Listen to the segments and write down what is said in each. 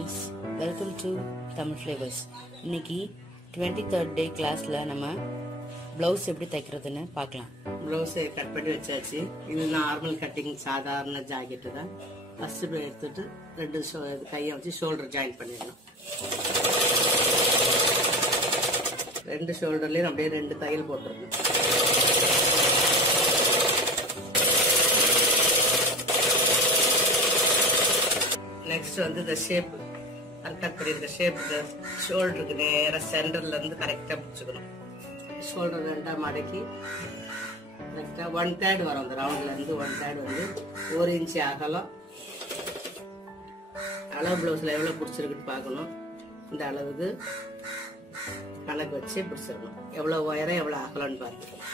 friends, welcome to Tamil Flavors. இன்னைக்கு 23rd day classல நம்ம blouse எப்படி தைக்கிறதுன்னு பார்க்கலாம். Blouse கட் பண்ணி வச்சாச்சு. இது நார்மல் கட்டிங் சாதாரண ஜாக்கெட் தான். ஃபர்ஸ்ட் எடுத்துட்டு ரெண்டு கையை வச்சு ஷோல்டர் ஜாயின் பண்ணிடணும். ரெண்டு ஷோல்டர்லயும் அப்படியே ரெண்டு தையல் போட்டுருணும். நெக்ஸ்ட் வந்து இந்த ஷேப் கட் பண்ணிருக்க ஷேப் ஷோல்டருக்கு நேராக சென்டர்ல இருந்து கரெக்டா பிடிச்சுக்கணும். ஷோல்டர் ரெண்டா மடக்கி கரெக்டா 1/3 வரும். அந்த ரவுண்ட்ல இருந்து 1/3 வந்து 1 இன்ச் அகலம். அளவு பிளவுஸ்ல எவ்வளவு பிடிச்சிருக்குன்னு பார்க்கணும். இந்த அளவுக்கு கணக்கு வச்சு பிடிச்சிடணும். எவ்வளவு உயரம் எவ்வளவு அகலம்னு பார்த்துக்கணும்.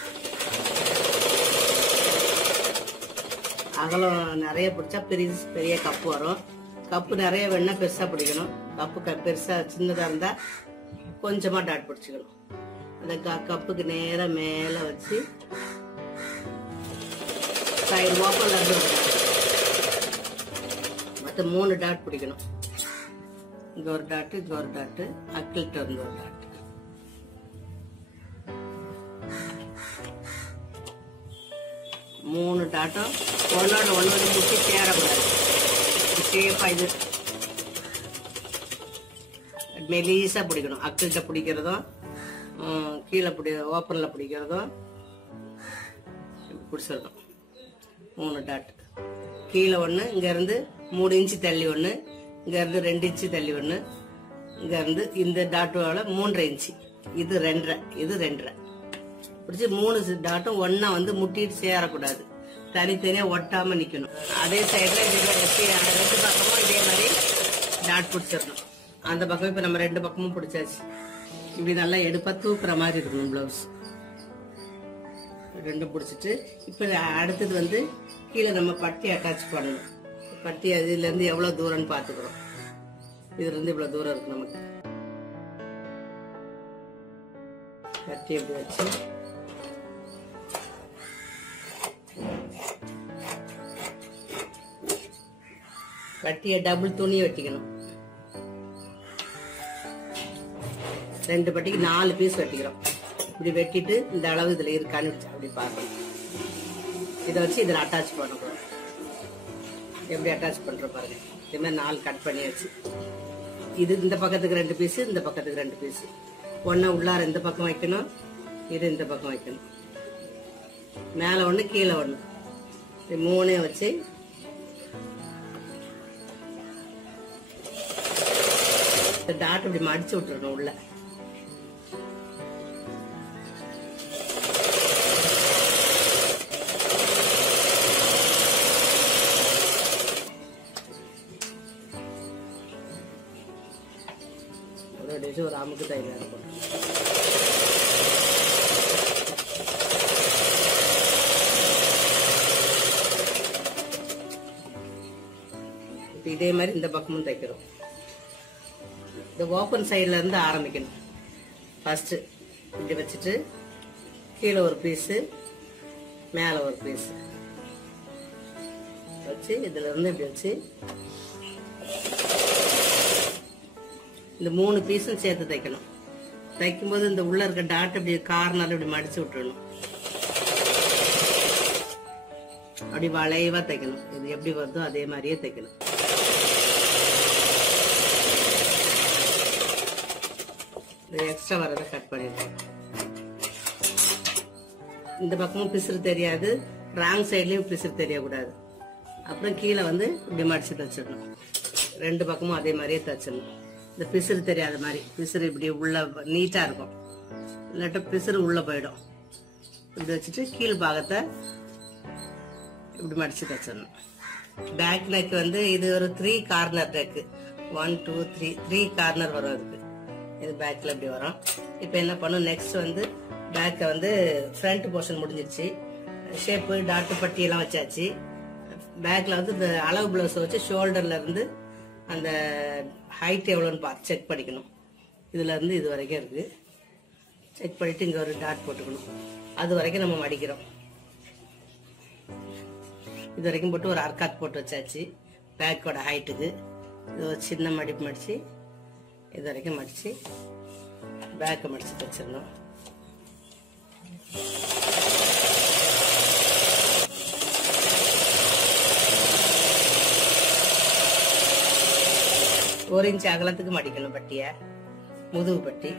அகலம் நிறைய பிடிச்சா பெரிய கப்பு வரும். கப்பு நிறைய வேணா பெருசா பிடிக்கணும். கப்பு பெருசா சின்னதா இருந்தா கொஞ்சமா டாட் பிடிச்சிக்கணும். அந்த கப்புக்கு நேரா மேல வச்சு சைடு ஓப்பன்ல இருந்து மொத்தம் 3 டாட் பிடிக்கணும். இங்க ஒரு டாட், இங்க ஒரு டாட், அக்கிள்கிட்ட இருந்து ஒரு டாட். மூணு டாட்டும் ஒன்னோட ஒன்னோட முட்டி சேரக்கூடாது. ஷேப்பா இது மெலீஸா பிடிக்கணும். அக்கிள்கிட்ட பிடிக்கிறதும் கீழே ஓப்பன்ல பிடிக்கிறதும் பிடிச்சிடணும். 3 டாட் கீழே ஒண்ணு, இங்க இருந்து 3 இன்ச்சு தள்ளி ஒண்ணு, இங்க இருந்து 2 இன்ச்சு தள்ளி ஒண்ணு, இங்க இருந்து இந்த டாட்டோட 3.5 இன்ச்சு, இது 2.5, இது 2.5 பிடிச்சி 3 டாட்டும் ஒன்னா வந்து முட்டிட்டு சேரக்கூடாது. தனித்தனியா ஒட்டாம நிக்கணும். அதே சைடுல ரெண்டு பக்கமும் இதே மாதிரி டாட் பிடிச்சிடணும். அந்த பக்கம் இப்ப நம்ம 2 பக்கமும் பிடிச்சாச்சு. இப்படி நல்லா எடுப்பா தூக்குற மாதிரி இருக்கணும் பிளவுஸ். ரெண்டும் பிடிச்சிட்டு இப்ப அடுத்தது வந்து கீழே நம்ம பட்டி அட்டாச் பண்ணணும். பட்டி அதுல இருந்து எவ்வளவு தூரம்னு பாத்துக்கிறோம். இதுல இருந்து இவ்வளவு தூரம் இருக்கு நமக்கு. பட்டி எப்படி வச்சு கட்டிய டபுள் துணி வெட்டிக்கணும். 2 பட்டிக்கு 4 பீஸ் வெட்டிக்கிறோம். இப்படி வெட்டிட்டு இந்த அளவு இதுல இருக்கான்னு அப்படி பார்க்கணும். இதை வச்சு இதுல அட்டாச் பண்ணக்கூடாது. எப்படி அட்டாச் பண்ற பாருங்க. இதே மாதிரி 4 கட் பண்ணியாச்சு. இது இந்த பக்கத்துக்கு 2 பீஸ், இந்த பக்கத்துக்கு 2 பீஸ். ஒன்னு உள்ளார இந்த பக்கம் வைக்கணும், இது இந்த பக்கம் வைக்கணும். மேல ஒண்ணு கீழே ஒண்ணு, 3 வச்சு டாட் இப்படி மடிச்சு விட்டுறணும் உள்ள. ஒரு அமுக்கு தையல் இருக்கும். இதே மாதிரி இந்த பக்கமும் தைக்கிறோம். இந்த ஓப்பன் சைட்ல இருந்து ஆரம்பிக்கணும். ஃபர்ஸ்ட் இப்படி வச்சுட்டு கீழே ஒரு பீஸ், மேல ஒரு பீஸ் வச்சு இதுல இருந்து இப்படி வச்சு இந்த 3 பீஸும் சேர்த்து தைக்கணும். தைக்கும் போது இந்த உள்ள இருக்க டாட் இப்படி கார்னர் இப்படி மடிச்சு விட்டுறணும். அப்படி வளைவா தைக்கணும். இது எப்படி வருதோ அதே மாதிரியே தைக்கணும். எக்ஸ்ட்ரா வரதை கட் பண்ணிடுவோம். இந்த பக்கமும் பிசுறு தெரியாது, ராங் சைட்லயும் பிசுறு தெரியக்கூடாது. அப்புறம் கீழே வந்து இப்படி மடிச்சு தச்சிடணும். 2 பக்கமும் அதே மாதிரியே தச்சிடணும். இந்த பிசுறு தெரியாத மாதிரி, பிசுறு இப்படி உள்ள நீட்டா இருக்கும், இல்லாட்ட பிசுறு உள்ள போயிடும். இப்படி வச்சுட்டு கீழ் பாகத்தை இப்படி மடிச்சு தச்சிடணும். பேக் நெக் வந்து இது ஒரு 3 கார்னர் நெக். 1 2 3 கார்னர் வரும் அதுக்கு. இது பேக்ல இப்படி வரும். இப்ப என்ன பண்ணும், நெக்ஸ்ட் வந்து பேக்க வந்து ஃப்ரண்ட் போர்ஷன் முடிஞ்சிருச்சு. ஷேப்பு டாட் பட்டி எல்லாம் வச்சாச்சு. பேக்ல வந்து இந்த அளவு பிளவுஸ் வச்சு ஷோல்டர்ல இருந்து அந்த ஹைட் எவ்வளோன்னு பார்த்து செக் பண்ணிக்கணும். இதுல இருந்து இது வரைக்கும் இருக்கு. செக் பண்ணிட்டு இங்க ஒரு டாட் போட்டுக்கணும். அது வரைக்கும் நம்ம மடிக்கிறோம். இது வரைக்கும் போட்டு ஒரு அர்க்காத் போட்டு வச்சாச்சு பேக்கோட ஹைட்டுக்கு. இது ஒரு சின்ன மடிப்பு மடித்து இது வரைக்கும் மடித்து பேக்கை மடித்து தைச்சிடணும். ஒரு இன்ச் அகலத்துக்கு மடிக்கணும் பட்டியை, முதுகு பட்டி.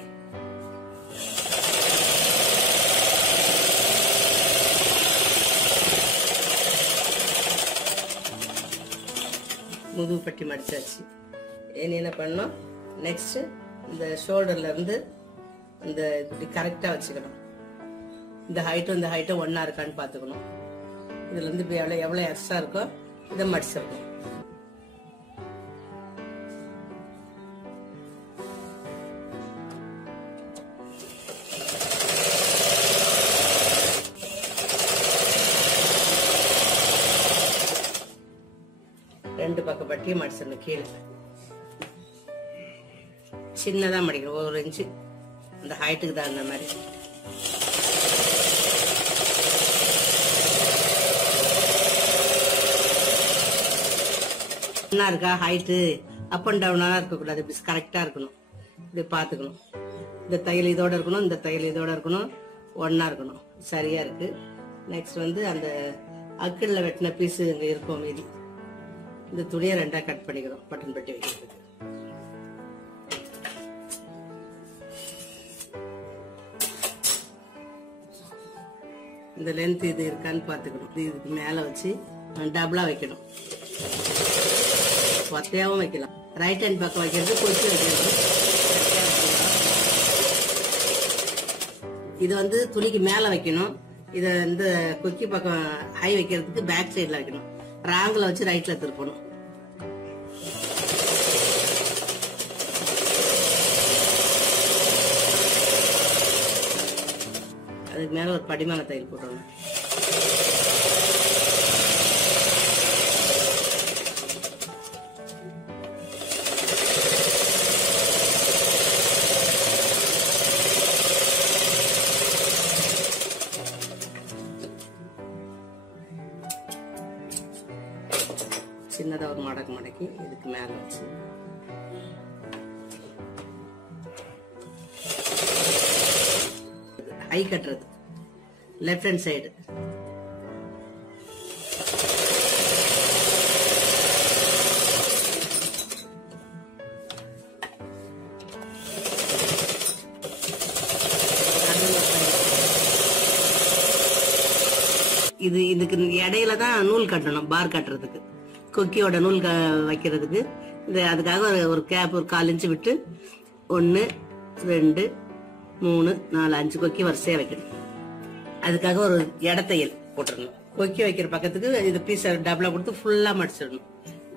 முதுகு பட்டி மடிச்சாச்சு. இனி என்ன பண்ணணும், நெக்ஸ்ட் இந்த ஷோல்டர்ல இருந்து இந்த இப்படி கரெக்டா வச்சுக்கணும். இந்த ஹைட்டும் இந்த ஹைட்டும் ஒன்னா இருக்கான்னு பாத்துக்கணும். இதுல இருந்து இப்ப எவ்வளவு எக்ஸ்ட்ரா இருக்கோ இதை மடிச்சிடணும். ரெண்டு பக்கம் பட்டியும் மடிச்சிடணும். கீழே சின்னதா மடிக்கணும், 1 இன்ச்சு அந்த ஹைட்டுக்கு தான். அந்த மாதிரி என்ன இருக்கா ஹைட்டு அப் அண்ட் டவுனா இருக்கக்கூடாது, கரெக்டா இருக்கணும். இப்படி பாத்துக்கணும். இந்த தையல் இதோட இருக்கணும், இந்த தையல் இதோட இருக்கணும், ஒன்னா இருக்கணும். சரியா இருக்கு. நெக்ஸ்ட் வந்து அந்த அக்கிள்ல வெட்டின பீஸ் இங்க இருக்கும் மீதி. இந்த துணியை 2ஆ கட் பண்ணிக்கிறோம் பட்டன் பட்டி வைக்கிறதுக்கு. இந்த லென்த் இது இருக்கான்னு பாத்துக்கணும். இதுக்கு மேல வச்சு டபுளா வைக்கணும். ஒத்தையாவும் வைக்கலாம். ரைட் ஹேண்ட் பக்கம் வைக்கிறது, கொச்சி வைக்கிறது. இது வந்து துணிக்கு மேல வைக்கணும். இத இந்த கொக்கி பக்கம் ஹை வைக்கிறதுக்கு பேக் சைட்ல வைக்கணும். ராங்கில் வச்சு ரைட்ல திருப்பணும். அதுக்கு மேல ஒரு படிமான தையல் போட்டணும். சின்னதா ஒரு மடக்கி இதுக்கு மேல வச்சு ஹை கட்டுறது லெஃப்ட் ஹேண்ட் சைடு. இதுக்கு இடையில தான் நூல் கட்டணும். பார் கட்டுறதுக்கு, கொக்கியோட நூல் வைக்கிறதுக்கு அதுக்காக ஒரு கேப் ஒரு 1/4 இன்ச்சு விட்டு 1 2 3 4 5 கொக்கி வரிசையா வைக்கணும். அதுக்காக ஒரு இடத்தையல் போட்டுடணும். கொக்கி வைக்கிற பக்கத்துக்கு இது பீஸ் டபுளா கொடுத்து ஃபுல்லா மடிச்சிடணும்.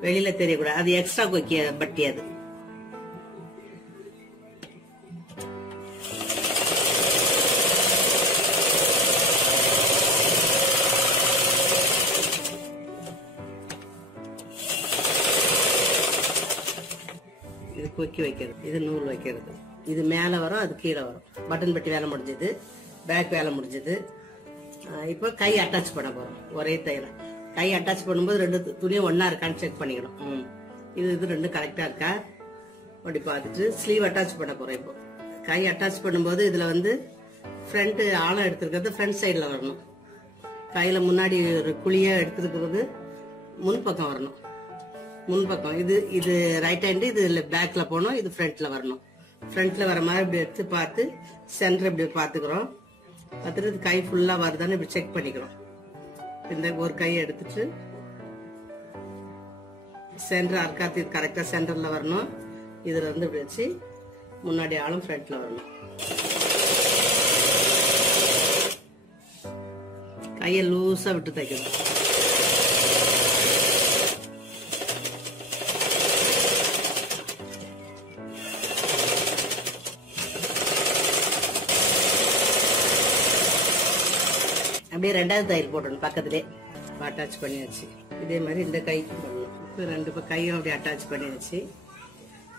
வெளியில தெரியக்கூடாது. அது எக்ஸ்ட்ரா கொக்கி பட்டி. அது இது கொக்கி வைக்கிறது, இது நூல் வைக்கிறது. இது மேல வரும், அது கீழே வரும். பட்டன் பட்டி வேலை முடிஞ்சது, பேக் வேலை முடிஞ்சது. இப்போ கை அட்டாச் பண்ண போறோம். ஒரே தையல கை அட்டாச் பண்ணும்போது 2 துணியும் ஒன்னா இருக்கான்னு செக் பண்ணிக்கணும். இது 2 கரெக்டா இருக்கா அப்படி பார்த்துட்டு ஸ்லீவ் அட்டாச் பண்ண போறோம். இப்போ கை அட்டாச் பண்ணும்போது இதுல வந்து ஃப்ரண்ட் ஆழம் எடுத்துருக்கிறது ஃப்ரண்ட் சைட்ல வரணும். கையில முன்னாடி ஒரு குழியா எடுத்துருக்கிறது முன்பக்கம் வரணும். முன்பக்கம் இது ரைட் ஹேண்ட், இது பேக்ல போகணும், இது ஃப்ரண்ட்ல வரணும். ஃப்ரண்ட்ல வர மாதிரி இப்படி எடுத்து பார்த்து சென்டர் இப்படி பாத்துக்கிறோம். பார்த்துட்டு கை ஃபுல்லா வருதான்னு இப்படி செக் பண்ணிக்கிறோம். இந்த ஒரு கையை எடுத்துட்டு சென்டர் அர்க்காத்தி கரெக்டா சென்டர்ல வரணும். இதுல இருந்து இப்படி வச்சு முன்னாடி ஆளும் ஃப்ரண்ட்ல வரணும். கையை லூஸா விட்டு தைக்கணும். அப்படியே 2வது தையல் போடணும். பக்கத்துலேயே அட்டாச் பண்ணி வச்சு இதே மாதிரி இந்த கைக்கு பண்ணணும். இப்போ 2 கையும் அப்படி அட்டாச் பண்ணி வச்சு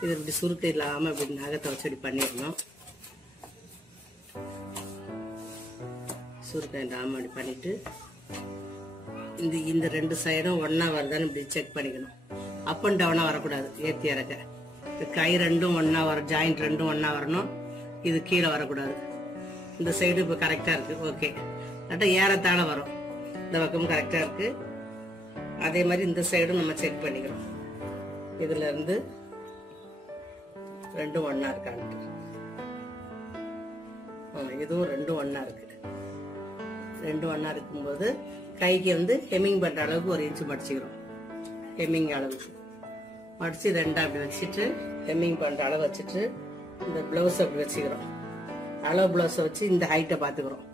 இது இப்படி சுருட்டு இல்லாம இப்படி நகத்தை வச்சு இப்படி பண்ணிடணும். சுருட்டை இல்லாம அப்படி பண்ணிட்டு இந்த 2 சைடும் ஒன்னா வருதான்னு இப்படி செக் பண்ணிக்கணும். அப் அண்ட் டவுனா வரக்கூடாது. ஏத்தி இறக்க இந்த கை ரெண்டும் ஒன்னா வரும், ஜாயிண்ட் ரெண்டும் ஒன்னா வரணும். இது கீழே வரக்கூடாது. இந்த சைடு இப்ப கரெக்டா இருக்கு. ஓகே, கரெக்டா ஏறத்தாழ வரும். இந்த பக்கமும் கரெக்டா இருக்கு. அதே மாதிரி இந்த சைடும் நம்ம செக் பண்ணிக்கிறோம். இதுல இருந்து ரெண்டும் ஒன்னா இருக்கான்ட்டு. இதுவும் ரெண்டும் ஒன்னா இருக்கு. ரெண்டும் ஒன்னா இருக்கும்போது கைக்கு வந்து ஹெம்மிங் பண்ற அளவுக்கு 1 இன்ச் மடிச்சுக்கிறோம். ஹெம்மிங் அளவுக்கு மடிச்சு ரெண்டா அப்படி வச்சுட்டு ஹெம்மிங் பண்ற அளவு வச்சுட்டு இந்த பிளவுஸ் அப்படி வச்சுக்கிறோம். அளவு பிளவுஸை வச்சு இந்த ஹைட்டை பாத்துக்கிறோம்.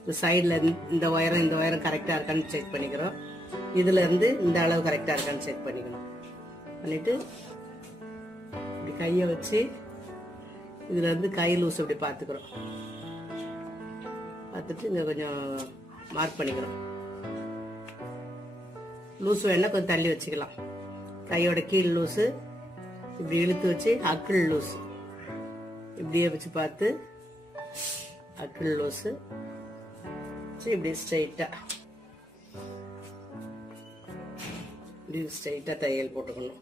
இந்த சைட்ல இந்த உயரம் கரெக்டா இருக்கான்னு செக் பண்ணிக்கிறோம். இதுல இருந்து இந்த அளவு கரெக்டா இருக்கான்னு செக் பண்ணிக்கணும். பண்ணிட்டு இப்படி கைய வச்சு இதுல இருந்து கை லூஸ் இப்படி பாத்துக்கிறோம். பார்த்துட்டு இங்க கொஞ்சம் மார்க் பண்ணிக்கிறோம். லூஸ் வேணா கொஞ்சம் தள்ளி வச்சுக்கலாம். கையோட கீழ் லூஸு இப்படி இழுத்து வச்சு அக்கிள் லூஸ் இப்படியே வச்சு பார்த்து அக்கிள் லூஸு இப்படி ஸ்ட்ரைட்டா தையல் போட்டுக்கணும்.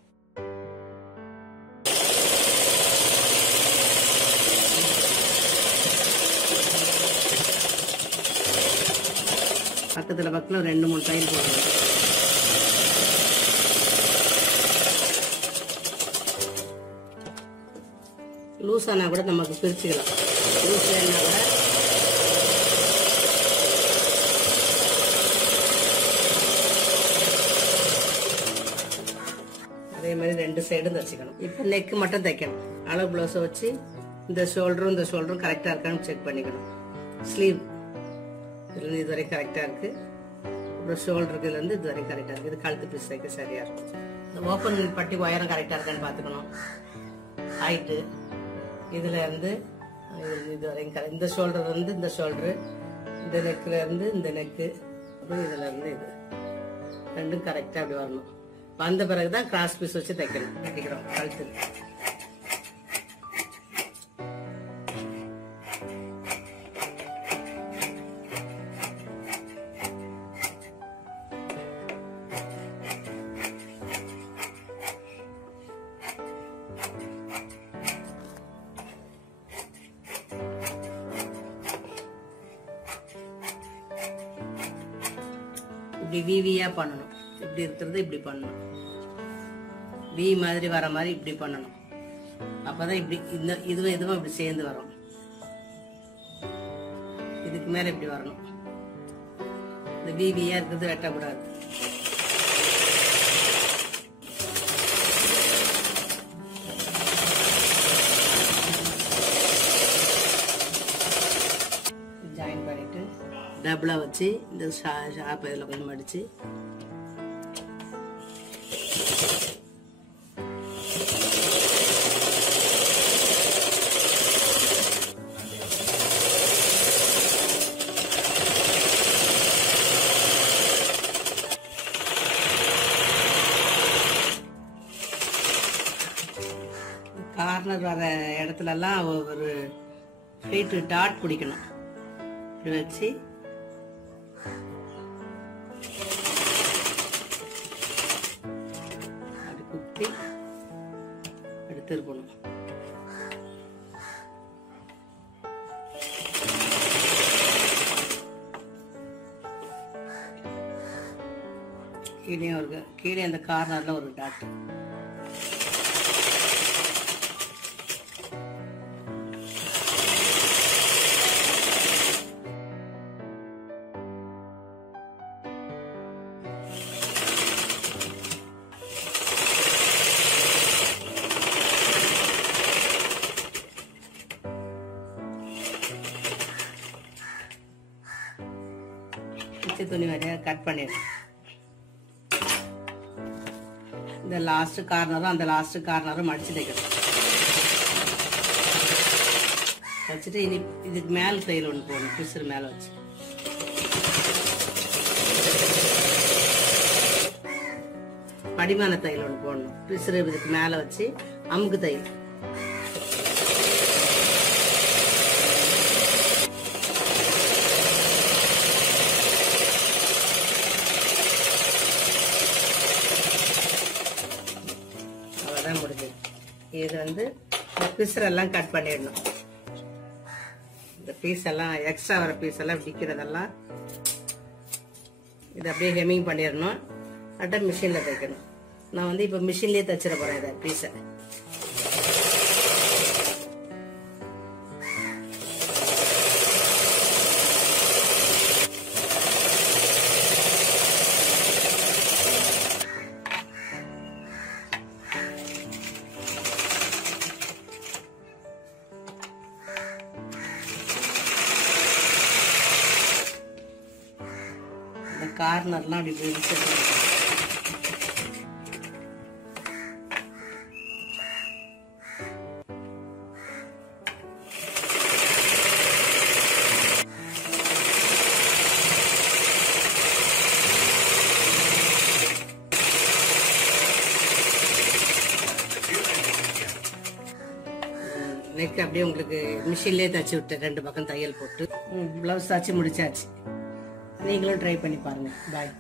பக்கத்துல 2-3 தையல் போடணும். லூஸ் ஆனா கூட நமக்கு பிரிச்சுக்கலாம். லூஸ் வேணா கூட அதே மாதிரி 2 சைடும் தைச்சுக்கணும். இப்ப நெக் மட்டும் தைக்கணும். அளவு பிளவுஸை வச்சு இந்த ஷோல்டரும் கரெக்டா இருக்கான்னு செக் பண்ணிக்கணும். ஸ்லீவ் இதுல இது வரைக்கும் கரெக்டா இருக்கு. அப்புறம் ஷோல்டருக்கு இதுல இருந்து இது வரைக்கும் கரெக்டா இருக்கு. இது கழுத்து பீஸ் தைக்க சரியா இருக்கும். இந்த ஓப்பன் பட்டி உயரம் கரெக்டா இருக்கான்னு பாத்துக்கணும். ஹைட்டு இதுல இருந்து இது வரைக்கும் இந்த ஷோல்டர்ல இருந்து இந்த ஷோல்டரு, இந்த நெக்ல இருந்து இந்த நெக்கு, அப்புறம் இதுல இருந்து இது ரெண்டும் கரெக்டா அப்படி வரணும். வந்த பிறகுதான் கிராஸ் பீஸ் வச்சு தைக்கிறோம் கழுத்து. இப்படி விவியா பண்ணணும். இப்படி இருக்கிறது இப்படி பண்ணணும். வி மாதிரி வர மாதிரி இப்படி பண்ணணும். அப்பதான் இப்படி இதுவும் இப்படி சேர்ந்து வரும். இதுக்கு மேல இப்படி வரணும். இந்த விவியா இருக்கிறது வெட்டக்கூடாது. ஜாயின் பண்ணிட்டு டபுளா வச்சு இந்த ஷார்ப் இதில் கொஞ்சம் மடிச்சு கார்னர் வர இடத்துலலாம் ஒரு ஸ்ட்ரெயிட் டாட் பிடிக்கணும். இப்படி வச்சு அப்படி குத்தி அப்படி திருப்பணும். கீழே அந்த கார்னர்ல ஒரு டாட். துணி வரைய கட் பண்ணிடணும். இந்த லாஸ்ட் கார்னரும் அந்த லாஸ்ட் கார்னரும் மடிச்சு தைக்கணும். வச்சுட்டு இனி இதுக்கு மேல் தையல் ஒன்று போடணும். பிசுறு மேல வச்சு படிமான தையல் ஒன்று போடணும். பிசுறு இதுக்கு மேல வச்சு அமுக்கு தையல். இது வந்து பிசுரெல்லாம் கட் பண்ணிடணும். இந்த பீஸ் எல்லாம் எக்ஸ்ட்ரா வர பீஸ் எல்லாம் விற்கிறதெல்லாம் இதை அப்படியே ஹெமிங் பண்ணிடணும். அட்டை மிஷினில் தைக்கணும். நான் வந்து இப்போ மிஷின்லேயே தைச்சிட போகிறேன் இதை பீஸை. கார்னர்லாம் அப்படி விரிச்சிடணும். நெக் அப்படியே உங்களுக்கு மிஷின்லேயே தச்சு விட்டேன். 2 பக்கம் தையல் போட்டு பிளவுஸ் தச்சு முடிச்சாச்சு. நீங்களும் ட்ரை பண்ணி பாருங்க. பாய்.